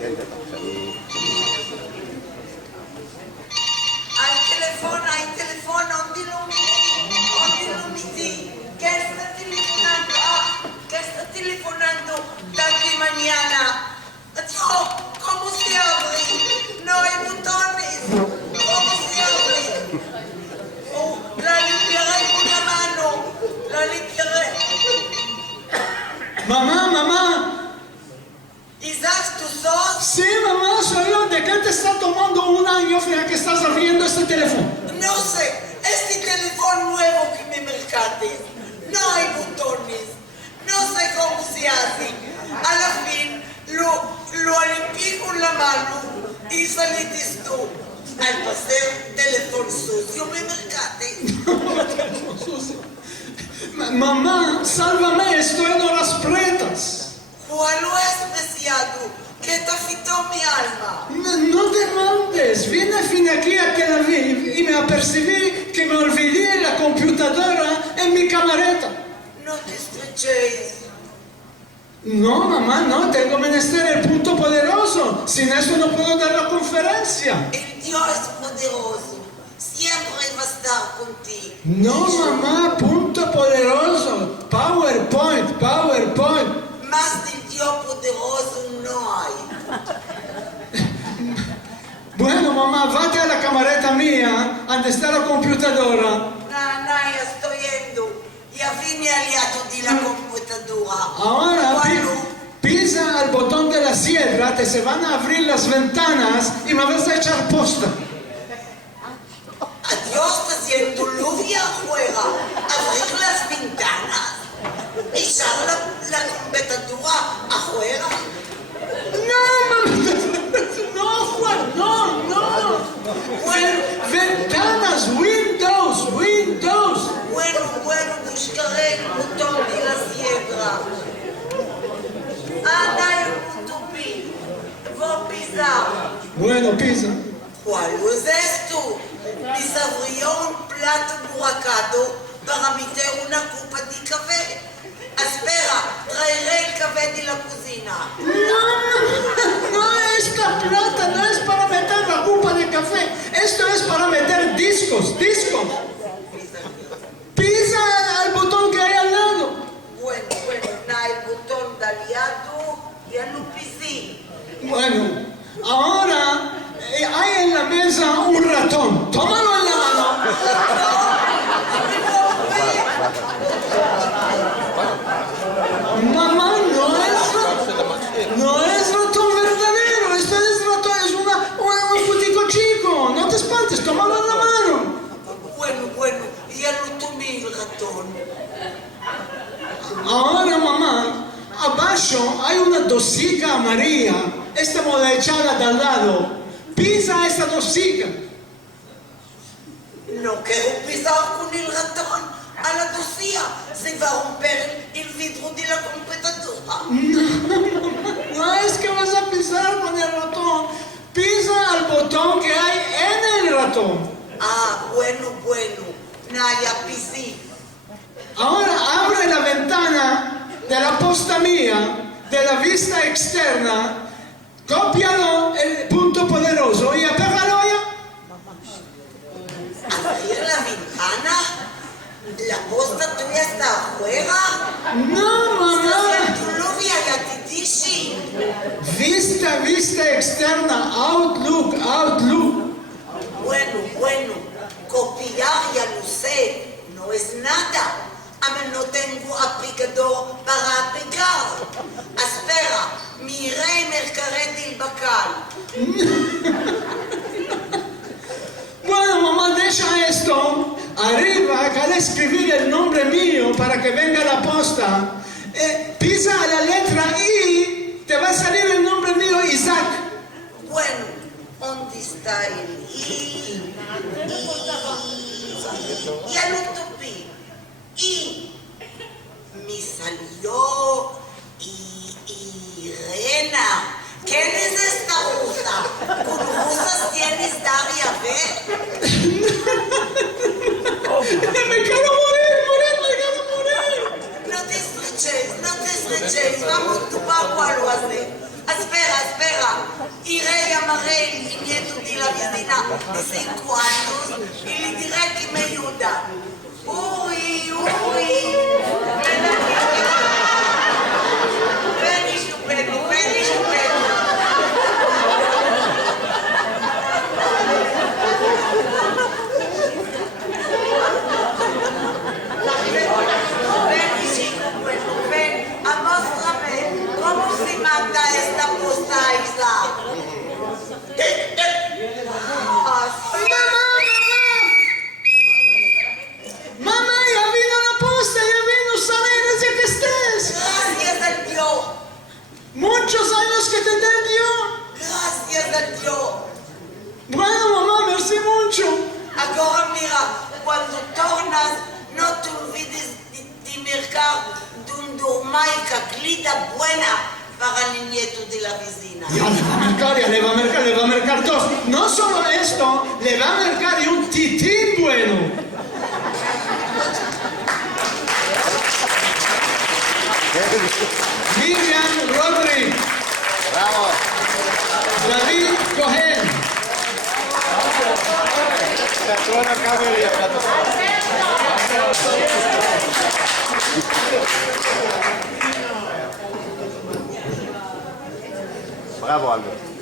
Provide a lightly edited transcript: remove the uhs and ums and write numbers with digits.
כן, בטח, שאני... Al telefono, non mi che sta telefonando tanti mañana. Adiós, ¿cómo se abre? No hay botones, ¿cómo se abre? Oh, la limpiaré con la mano, la limpiaré. Mamá. Isaac, ¿tú sos? Sí, mamá, soy yo. ¿De qué te está tomando un año que estás abriendo este teléfono? No sé, este teléfono nuevo que me mercaste, no hay botones, no sé cómo se hace. A la fin lo limpié con la mano y saliste tú. Al pasar teléfono sucio me mercaste. Teléfono sucio. Mamá, sálvame, estoy en horas pretas. ¿Cuál lo es preciado? Que te afectó mi alma. No te mandes. Vine fin aquí a Tel Aviv y me apercibí que me olvidé la computadora en mi camareta. No te estreches. No, mamá, no. Tengo menester el punto poderoso. Sin eso no puedo dar la conferencia. El Dios es poderoso. Siempre va a estar contigo. No, mamá. Punto poderoso. PowerPoint. Más del Dios poderoso no hay. Bueno, mamá, vate a la camareta mía, donde está la computadora. No, ya estoy yendo. Ya vine aliado de la computadora. Ahora pisa al botón de la sierra, te se van a abrir las ventanas y me vas a echar posta. Adiós, está haciendo lluvia afuera. Abrir las ventanas. Echar la computadora afuera. No, mamá, no, Juan, no. Bueno, Ventanas, Windows. Bueno, buscaré el botón de la sierra. Anda el punto P. Voy a pisar. Bueno, pisa. ¿Cuál es esto? Les abrió un plato buracado para meter una copa de café. Espera, traeré el café de la cocina. No, esta plata no es para meter la copa de café. Esto es para meter discos. Pisa al botón que hay al lado. Bueno, el botón de aliado ya lo pisé. Bueno, ahora hay en la mesa un ratón. Tómalo en la mano. Mamá, no es ratón verdadero. Esto es ratón, es un putico chico. No te espantes, tómalo en la mano. Bueno, ya lo tomé el ratón. Ahora, mamá, abajo hay una dosica amarilla. Esta moda echada de al lado. Pisa esta dosica. No quiero pisar con el ratón. A la dosía se va a romper el vidrio de la computadora. No es que vas a pisar con el ratón. Pisa al botón que hay en el ratón. Ah, bueno. Ya pisé. Ahora abre la ventana de la posta mía, de la vista externa. Cópialo el punto poderoso y apégalo ya. ¿Abrir la ventana? ¿La posta tuya está afuera? No, mamá. Tu novia ya te dije. Vista externa. Outlook. Bueno. Copiar ya lo sé. No es nada. No tengo aplicador para pegar. Espera, miré y mercaré del bacal. Bueno, mamá, deja esto. Arriba, acá de escribir el nombre mío para que venga la posta. Pisa a la letra I, te va a salir el nombre mío, Isaac. Bueno, ¿dónde está el I? Ya lo topé. Y me salió Irena. ¿Quién es esta rusa? ¿Con rusas tienes Daria B? Me quiero morir. No te estreches. Vamos tu pago a lo hacer. Espera. Iré y llamaré el nieto de la vecina de 5 años y le diré que me ayuda. Uy, uy. Ven aquí. Ven y chupelo, ven y chupelo. Ven y chupelo, ven, muéstrame cómo se mata esta posta Isla. Mamma, ya vino la posta, ya vino, sale desde que estés. Gracias a Dios. Muchos años que te den Dios. Gracias a Dios. Bueno, mamá, merci mucho. Ahora mira, cuando tornas, no te olvides de mercar de un dormaica clita buena para el nieto de la vecina. Ya le va a mercar dos. No solo esto, le va a mercar y un titín bueno. Miriam Rodri. Bravo. David Cohen. Bravo, Albert.